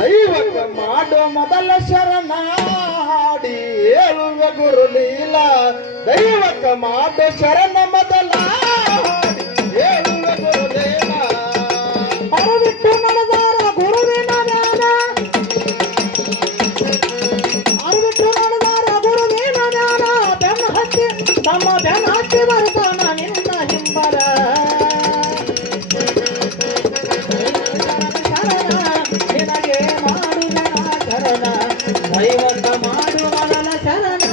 ದೈವಕ್ಕೆ ಮಾಡೋ ಮೊದಲ ಶರಣ ಹಾಡಿ ಹೇಳುವ ಗುರು ಲೀಲ ದೈವಕ್ಕೆ ಮಾಡೋ ಶರಣ ಮೊದಲ ಹಾಡಿ ಹೇಳುವ ಗುರು ಲೀಲ ಅರವಿಟ್ಟು ನಡೆದಾರ ಗುರುವಿನ ಜ್ಞಾನ ಅರವಿಟ್ಟು ನಡೆದಾರ ಗುರುವಿನ ಜ್ಞಾನ ಬೆನ್ನ ಹತ್ತಿ ತಮ್ಮ ಬೆನ್ನ ಹತ್ತಿ ಬರ್ತಾನ ನಿನ್ನ ಹಿಂಬರ ದೈವಕ ಮಾಡು ಮೊದಲ ಶರಣ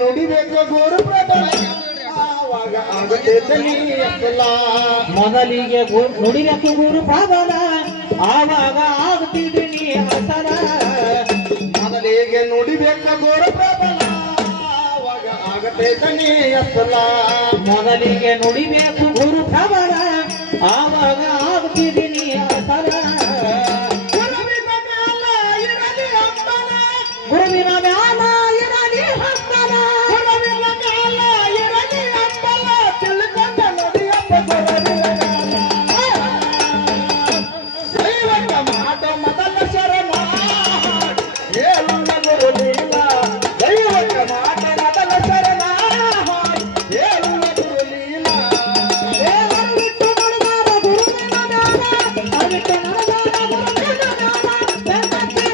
ನುಡಿಬೇಕು ಗುರು ಪ್ರಬಲ ಆವಾಗ ಆಗತೈತನಿ ಅಸಲ ಮೊದಲಿಗೆ ನುಡಿಬೇಕು ಗುರು ಪ್ರಬಲ ಆವಾಗ ಆಗ್ತಿದ್ದೀನಿ ಅಸಲ ಮೊದಲಿಗೆ ನುಡಿಬೇಕು ಗುರು ಪ್ರಬಲ ಆವಾಗ ಆಗತೈತನಿ ಅಸಲ ಮೊದಲಿಗೆ ನುಡಿಬೇಕು ಗುರು ಪ್ರಬಲ ಆವಾಗ ಆಗ್ತಿದ್ದೀನಿ ಅಸಲ ಗುರುವಿನ ಮ್ಯಾಲ ಇರಲಿ ಹಂಬಲ ಗುರುವಿನ ಮ್ಯಾಲ ಇರಲಿ ಹಂಬಲ ಗುರುವಿನ ಮ್ಯಾಲ ಇರಲಿ ಹಂಬಲ ತಿಳ್ಕೊಂಡ ನುಡಿಯಪ್ಪ ಗುರುವಿನ ಮ್ಯಾಲ ದೈವಕ ಮಾಡೋ ಮೊದಲ ಶರಣ ಹೇಳುವ ಗುರು ಲೀಲ ದೈವಕ ಮಾಡೋ ಮೊದಲ ಶರಣ ಹೇಳುವ ಗುರು ಲೀಲ ಅರವಿಟ್ಟು ನಡೆದಾರ ಗುರುವಿನ ಜ್ಞಾನ ಅರವಿಟ್ಟು ನಡೆದಾರ ಗುರುವಿನ ಜ್ಞಾನ ಬೆನ್ನತ್ತಿ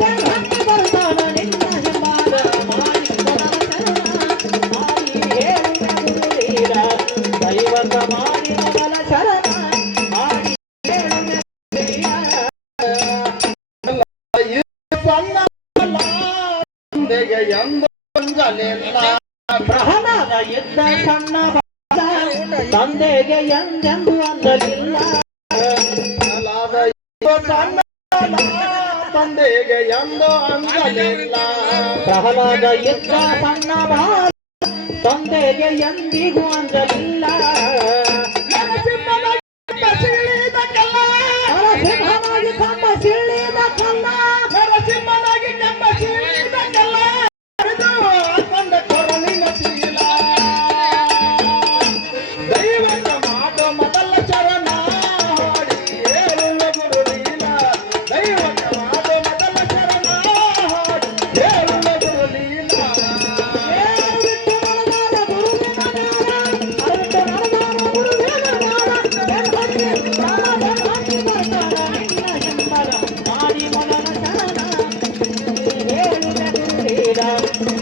ಬೆನ್ನತ್ತಿ ಬರ್ತಾನ ನಿನ್ನ ಹಿಂಬಾಲ ಮಾಡಿ ಹೇಳುವ ಗುರು ಲೀಲ ದೈವಕ ಮಾಡಿ ಮೊದಲ ಶರಣ ಮಾಡಿ ಹೇಳುವ ಸಣ್ಣ ತಂದೆಗೆ ಎಂದ ಅಂಜಲಿಲ್ಲ ಪ್ರಹ್ಲಾದ ಇದ್ದ ಸಣ್ಣ ಬಾಲ ತಂದೆಗೆ ಎಂದೆಂದು ಅಂದಲಿಲ್ಲ ಪ್ರಹ್ಲಾದ ಸಣ್ಣ ತಂದೆಗೆ ಎಂದು ಅಂಜಲಿಲ್ಲ ಪ್ರಹ್ಲಾದ ಇದ್ದ ಸಣ್ಣ ಬಾಲ ತಂದೆಗೆ ಎಂದಿಗೂ ಅಂಜಲಿಲ್ಲ ನರಸಿಂಹನಾಗಿ ಕಮ್ಮ ಸಿಳ್ಳಿದ ಕಲ್ಲ ನರಸಿಂಹನಾಗಿ ಕೆಂಪ ಸೀಳಿದ ಕಲ್ಲ ಕಂಡ ಕೊರಳಿನ ಶೀಲ ದೈವಕ ಮಾಡೋ ಮೊದಲ ಚರಣ ಹಾಡಿ ಹೇಳುವ ಗುರು ಲೀಲ ದೈವಕ ಮಾಡೋ ಮೊದಲ ಚರಣ ಹಾಡಿ ಹೇಳುವ ಗುರು ಲೀಲ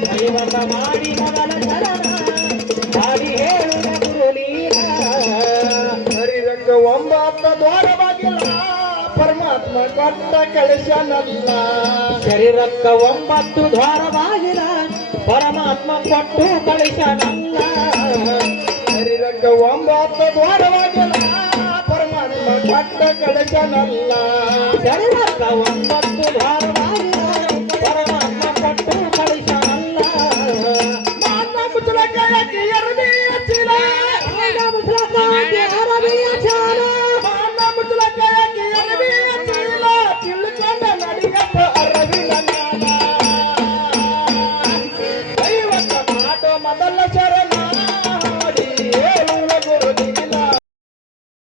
ದೈವಕ ಮಾಡಿ ಮೊದಲ ಶರಣ ಮಾಡಿ ಹೇಳುವ ಗುರು ಲೀಲ ಶರೀರಕ್ಕೆ ಒಂಬತ್ತು ದ್ವಾರವಾಗಿಲ್ಲ ಪರಮಾತ್ಮ ಕೊಟ್ಟ ಕಳಿಸನಲ್ಲ ಶರೀರಕ್ಕ 9 ದ್ವಾರವಾಗಿಲ್ಲ ಪರಮಾತ್ಮ ಕೊಟ್ಟು ಕಳಿಸನಲ್ಲ ಶರೀರಕ್ಕೆ 9 ದ್ವಾರವಾಗಿಲ್ಲ ಪರಮಾತ್ಮ ಕೊಟ್ಟ ಕಳಿಸನಲ್ಲ ಶರೀರಕ್ಕ 9